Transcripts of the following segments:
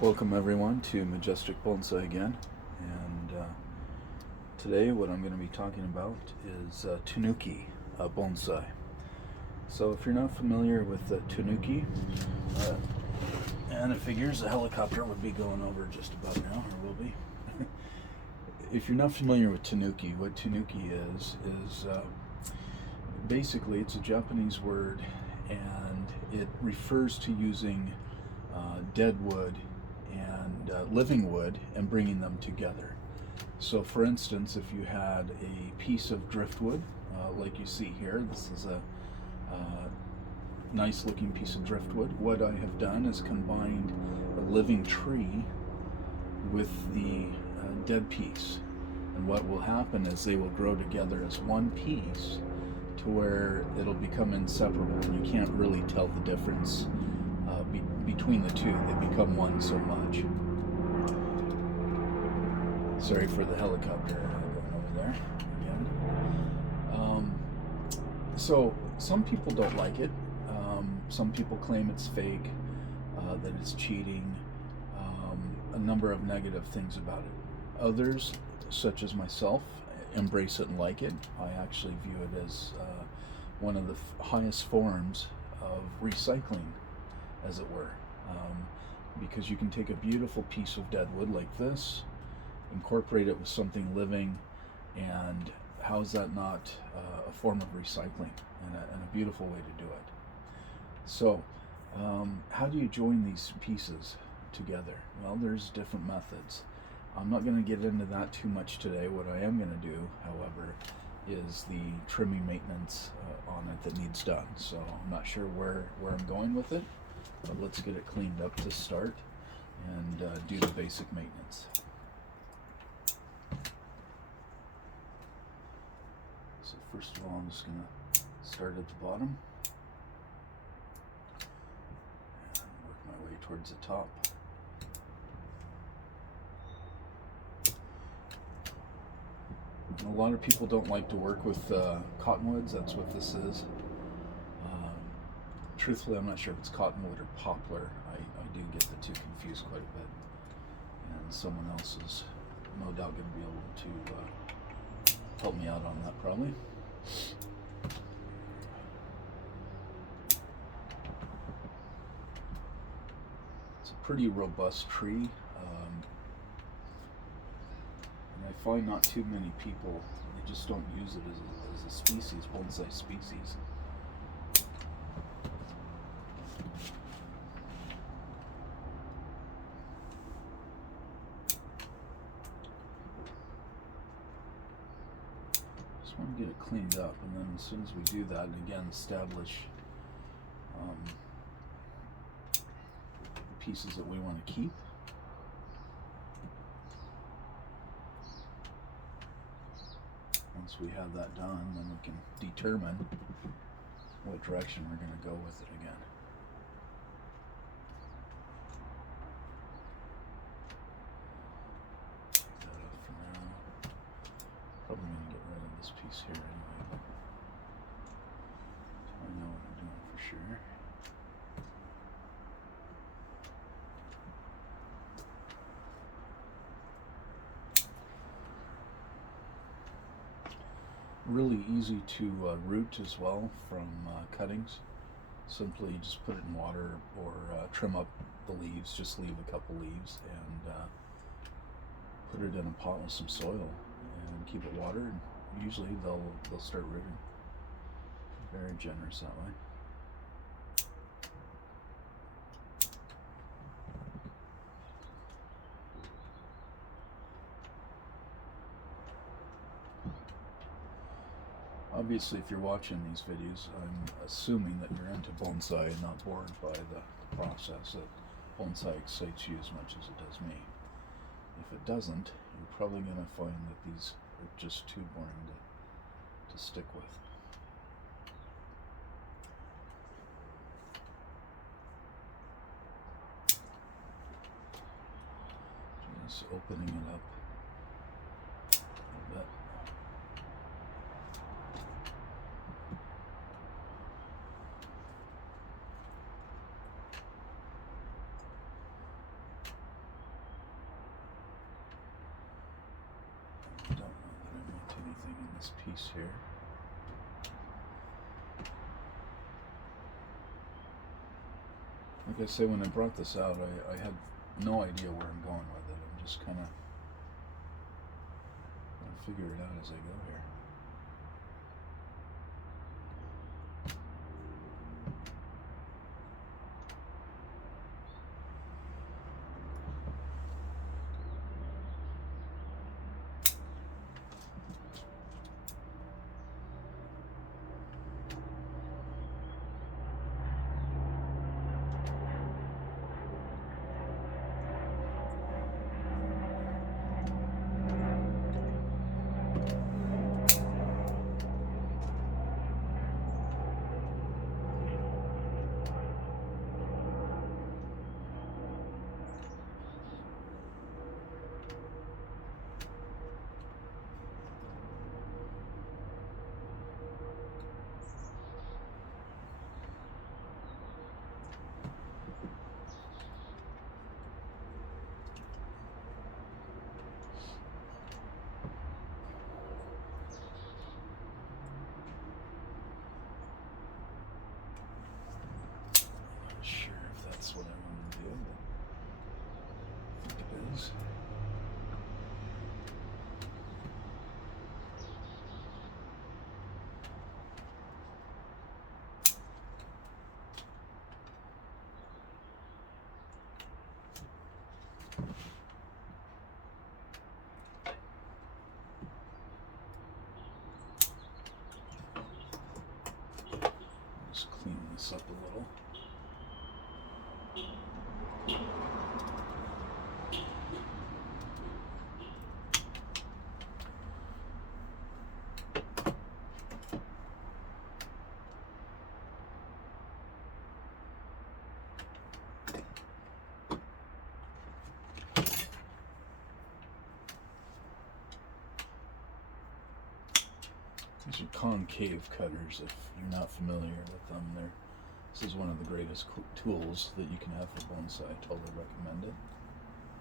Welcome everyone to Majestic Bonsai again, and today what I'm going to be talking about is Tanuki Bonsai. So if you're not familiar with Tanuki, and it figures a helicopter would be going over just about now, or will be. If you're not familiar with Tanuki, what Tanuki is basically it's a Japanese word, and it refers to using dead wood and living wood and bringing them together. So for instance, if you had a piece of driftwood, like you see here, this is a nice looking piece of driftwood. What I have done is combined a living tree with the dead piece, and what will happen is they will grow together as one piece to where it'll become inseparable, and you can't really tell the difference between the two. They become one so much. Sorry for the helicopter going over there again. So some people don't like it. Some people claim it's fake, that it's cheating, a number of negative things about it. Others, such as myself, embrace it and like it. I actually view it as one of the highest forms of recycling, as it were, because you can take a beautiful piece of dead wood like this, incorporate it with something living, and how is that not a form of recycling and a beautiful way to do it? So how do you join these pieces together? Well, there's different methods. I'm not going to get into that too much today. What I am going to do, however, is the trimming maintenance on it that needs done. So I'm not sure where I'm going with it, but let's get it cleaned up to start and do the basic maintenance. So first of all, I'm just going to start at the bottom and work my way towards the top. And a lot of people don't like to work with cottonwoods. That's what this is. Truthfully, I'm not sure if it's cottonwood or poplar. I do get the two confused quite a bit. And someone else is no doubt going to be able to help me out on that probably. It's a pretty robust tree. And I find not too many people, they just don't use it as a species, bonsai species. Just want to get it cleaned up, and then as soon as we do that, and again establish the pieces that we want to keep. Once we have that done, then we can determine what direction we're going to go with it again. Take that off for now. Probably going to get rid of this piece here anyway, so I know what I'm doing for sure. Really easy to root as well from cuttings. Simply just put it in water or trim up the leaves, just leave a couple leaves, and put it in a pot with some soil and keep it watered, and usually they'll start rooting. Very generous that way. Obviously, if you're watching these videos, I'm assuming that you're into bonsai and not bored by the process, that bonsai excites you as much as it does me. If it doesn't, you're probably going to find that these are just too boring to stick with. Just opening it up a little bit. piece here. Like I say, when I brought this out, I had no idea where I'm going with it. I'm just kind of going to figure it out as I go here. That's what I want to do, but I think it is. Just clean this up a little. These are concave cutters. If you're not familiar with them, this is one of the greatest tools that you can have for bonsai. I totally recommend it.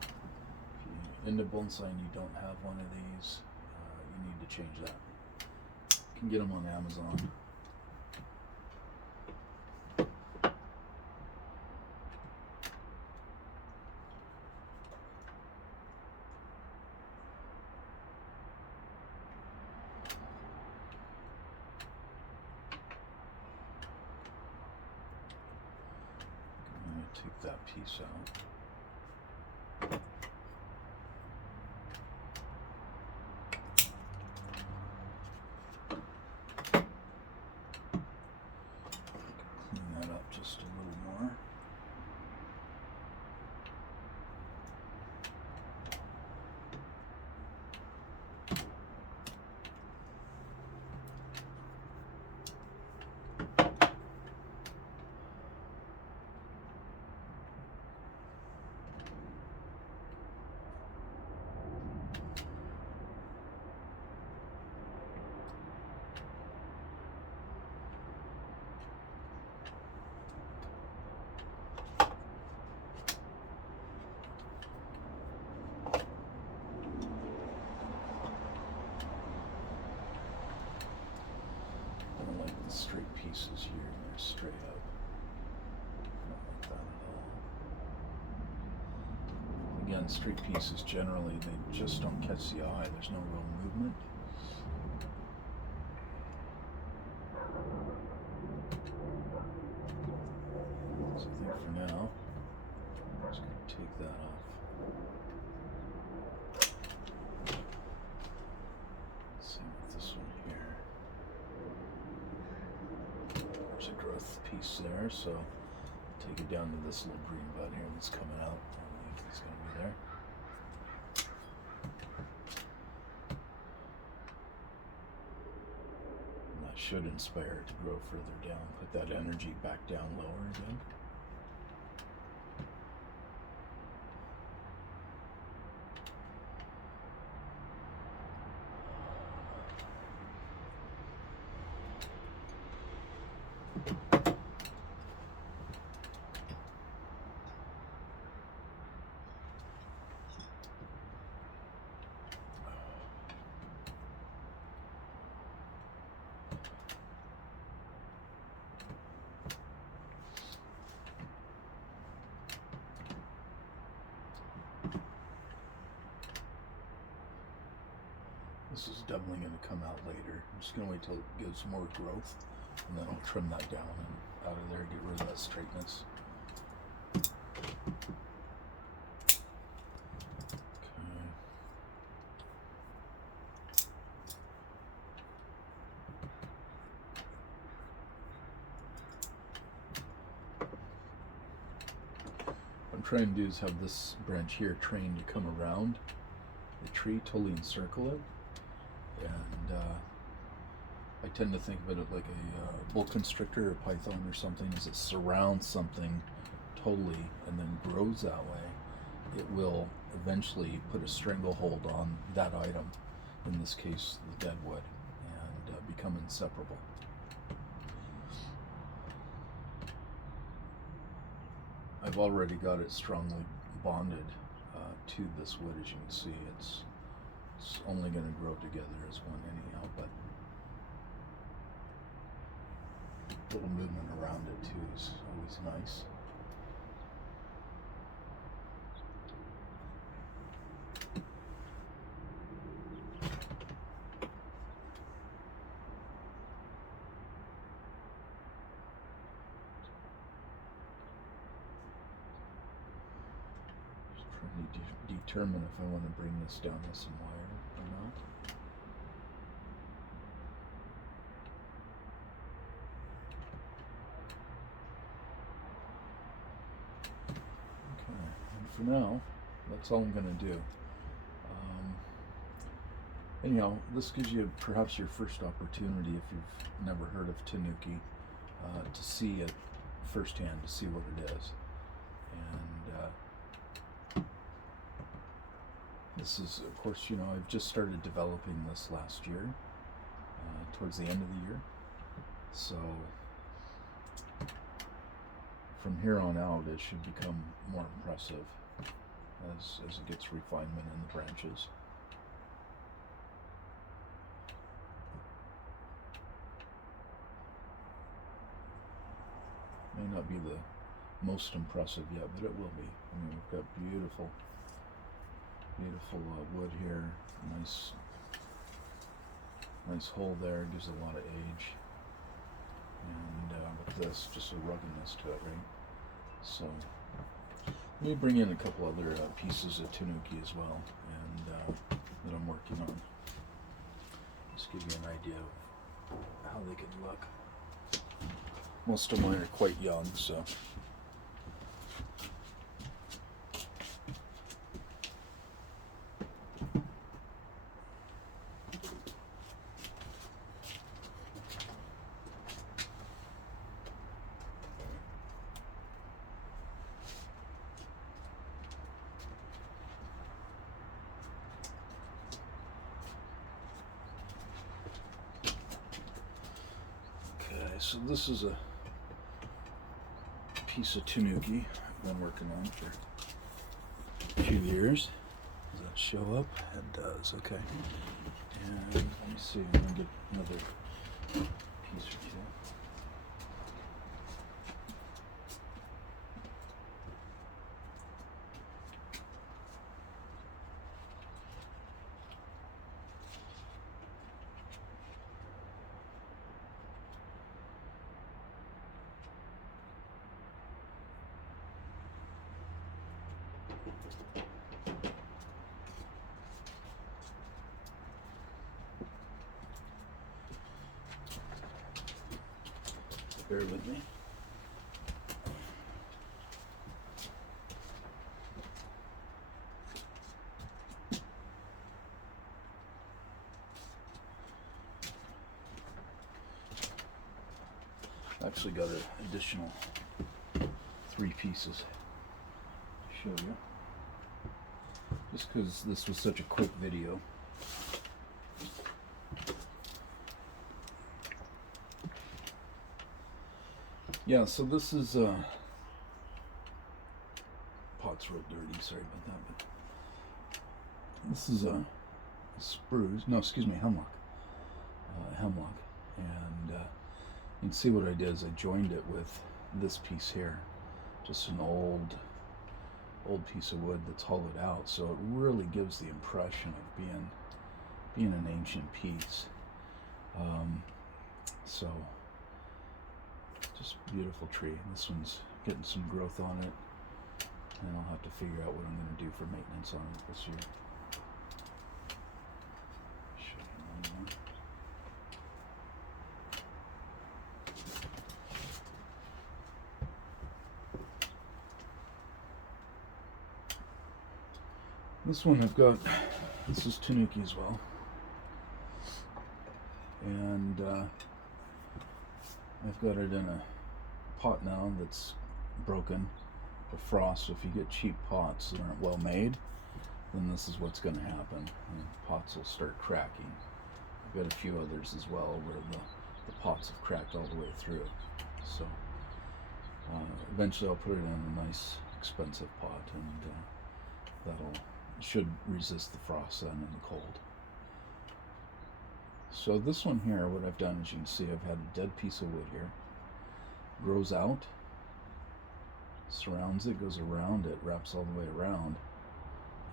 If you're into bonsai and you don't have one of these, you need to change that. You can get them on Amazon. Take that piece out. Clean that up just a little more. Straight pieces here, and they're straight up. Not like that at all. Again, straight pieces generally, they just don't catch the eye. There's no real movement. So I think for now, I'm just going to take that off. Same with this one here. There's a growth piece there, so take it down to this little green bud here that's coming out. I believe it's going to be there. And that should inspire it to grow further down. Put that energy back down lower again. this is definitely going to come out later. I'm just going to wait till it gives more growth, and then I'll trim that down and out of there, get rid of that straightness. What I'm trying to do is have this branch here trained to come around the tree, totally encircle it, and I tend to think of it like a boa constrictor or python or something. As it surrounds something totally and then grows that way, it will eventually put a stranglehold on that item, in this case the dead wood, and become inseparable. I've already got it strongly bonded to this wood. As you can see, it's only going to grow together as one anyhow, but a little movement around it too is always nice. Determine if I want to bring this down with some wire or not. Okay, and for now, that's all I'm going to do. Anyhow, this gives you perhaps your first opportunity, if you've never heard of Tanuki, to see it firsthand, to see what it is. And this is, of course, I've just started developing this last year, towards the end of the year. So from here on out, it should become more impressive as it gets refinement in the branches. May not be the most impressive yet, but it will be. I mean, we've got beautiful wood here. Nice hole there. Gives a lot of age. And with this, just a ruggedness to it, right? So let me bring in a couple other pieces of Tanuki as well, and that I'm working on. Just give you an idea of how they can look. Most of mine are quite young, so. So this is a piece of Tanuki I've been working on for a few years. Does that show up? It does, okay. And let me see, I'm going to get another piece or two. Bear with me. I actually got an additional 3 pieces to show you. Just because this was such a quick video. Yeah, so this is pot's real dirty, sorry about that, but this is a spruce, no, excuse me, hemlock. Hemlock, and you can see what I did is I joined it with this piece here, just an old piece of wood that's hollowed out, so it really gives the impression of being being an ancient piece. So just beautiful tree. This one's getting some growth on it, and I'll have to figure out what I'm going to do for maintenance on it this year. Show you one more. This one I've got, this is Tanuki as well, and I've got it in a pot now that's broken with frost. So if you get cheap pots that aren't well made, then this is what's going to happen. And pots will start cracking. I've got a few others as well where the pots have cracked all the way through. So eventually I'll put it in a nice expensive pot, and should resist the frost then and the cold. So this one here, what I've done, as you can see, I've had a dead piece of wood here. Grows out, surrounds it, goes around it, wraps all the way around,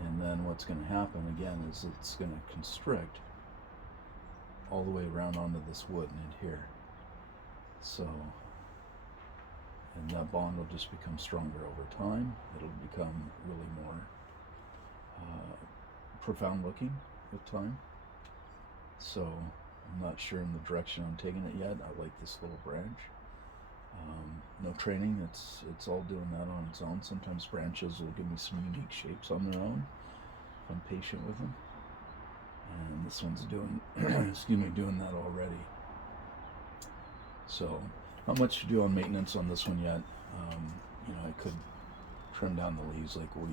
and then what's going to happen again is it's going to constrict all the way around onto this wood and adhere. So, and that bond will just become stronger over time. It'll become really more profound looking with time. So I'm not sure in the direction I'm taking it yet. I like this little branch. No training, it's all doing that on its own. Sometimes branches will give me some unique shapes on their own if I'm patient with them. And this one's doing doing that already. So not much to do on maintenance on this one yet. I could trim down the leaves like we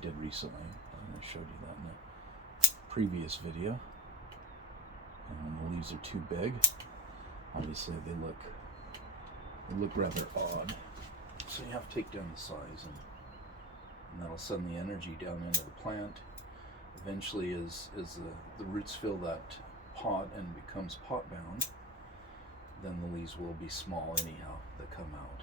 did recently. And I showed you that in the previous video. The leaves are too big. Obviously they look rather odd. So you have to take down the size, and that'll send the energy down into the plant. Eventually, as the roots fill that pot and becomes pot bound, then the leaves will be small anyhow that come out.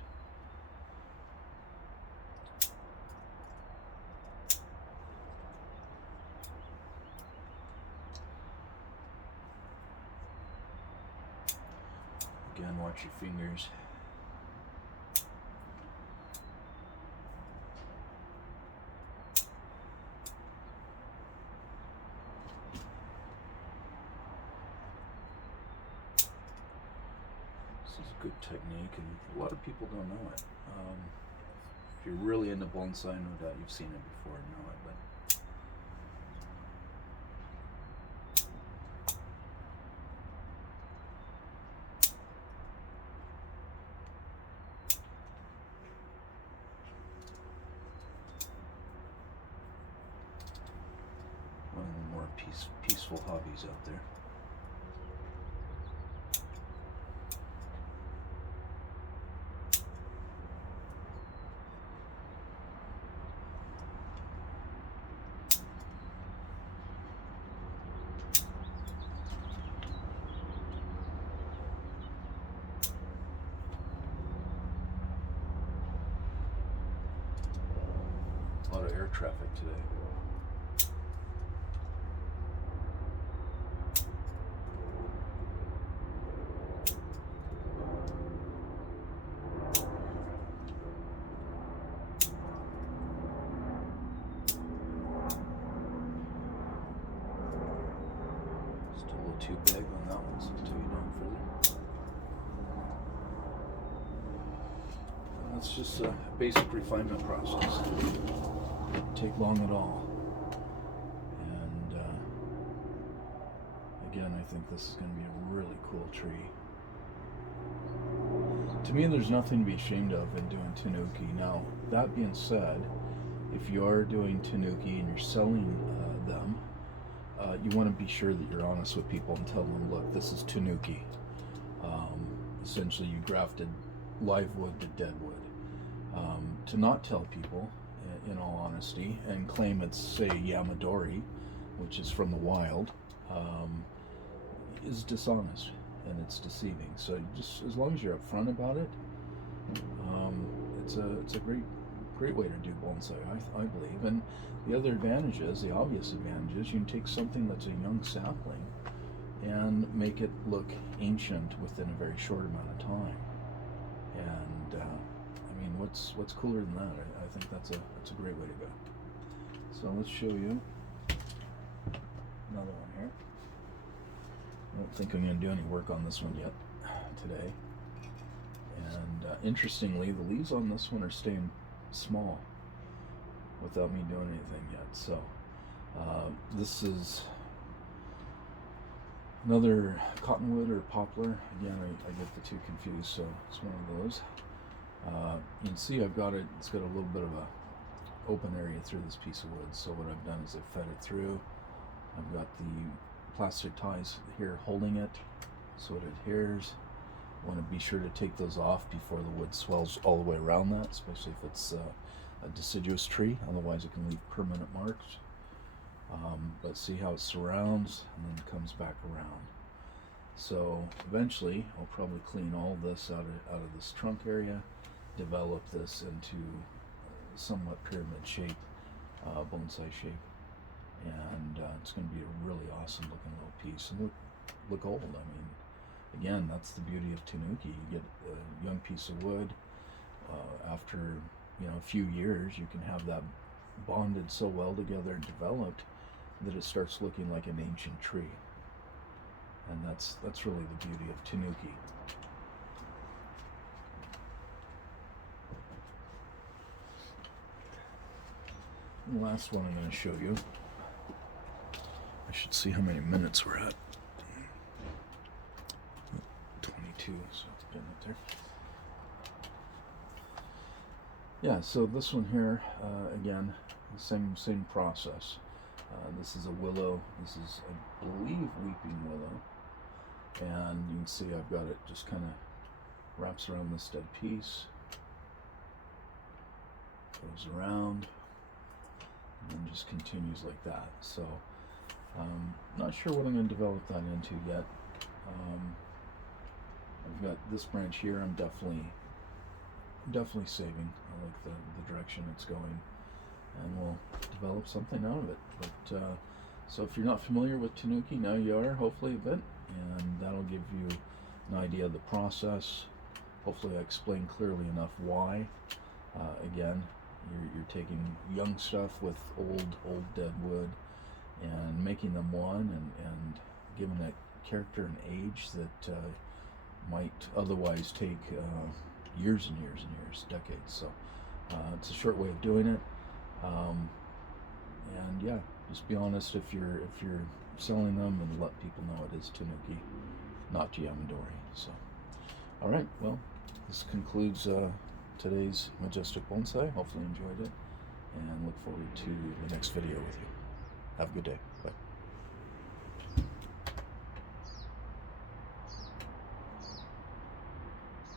Again, watch your fingers. This is a good technique, and a lot of people don't know it. If you're really into bonsai, no doubt you've seen it before and know it, but one of the more peaceful hobbies out there. A lot of air traffic today. Just a little too big on that one, so I'll take it down further. That's just a basic refinement process. Doesn't take long at all. And again, I think this is going to be a really cool tree. To me, there's nothing to be ashamed of in doing Tanuki. Now, that being said, if you are doing Tanuki and you're selling them, you want to be sure that you're honest with people and tell them, look, this is Tanuki. Essentially, you grafted live wood to dead wood. To not tell people, in all honesty, and claim it's, say, Yamadori, which is from the wild, is dishonest and it's deceiving. So just as long as you're upfront about it, it's a great great way to do bonsai, I believe. And the other advantage is, the obvious advantage is, you can take something that's a young sapling and make it look ancient within a very short amount of time. And I mean, what's cooler than that? I think that's a great way to go. So let's show you another one here. I don't think I'm going to do any work on this one yet today. And interestingly, the leaves on this one are staying small without me doing anything yet. So this is another cottonwood or poplar. Again, I get the two confused, so it's one of those. You can see it's got a little bit of a open area through this piece of wood. So what I've done is I've fed it through. I've got the plastic ties here holding it so it adheres. I want to be sure to take those off before the wood swells all the way around that, especially if it's a deciduous tree. Otherwise it can leave permanent marks. Let's see how it surrounds and then comes back around. So eventually I'll probably clean all this out of this trunk area, develop this into somewhat pyramid shape, bonsai shape, and it's going to be a really awesome looking little piece and look old. I mean, again, that's the beauty of Tanuki. You get a young piece of wood. After a few years, you can have that bonded so well together and developed that it starts looking like an ancient tree. And that's really the beauty of Tanuki. The last one I'm going to show you. I should see how many minutes we're at. 22, so getting it there. Yeah, so this one here, again, the same process. This is a willow. This is, I believe, weeping willow. And you can see I've got it just kind of wraps around this dead piece, goes around, and then just continues like that. So not sure what I'm going to develop that into yet. I've got this branch here. I'm definitely saving. I like the direction it's going, and we'll develop something out of it. But so if you're not familiar with Tanuki, now you are, hopefully, a bit, and that'll give you an idea of the process. Hopefully I explained clearly enough why. Again, you're taking young stuff with old dead wood and making them one, and giving it character and age that might otherwise take years and years and years, decades. So it's a short way of doing it. And yeah, just be honest if you're selling them, and let people know it is Tanuki, not Yamadori. So, all right, well, this concludes today's Majestic Bonsai. Hopefully you enjoyed it, and look forward to the next video with you. Have a good day. Bye.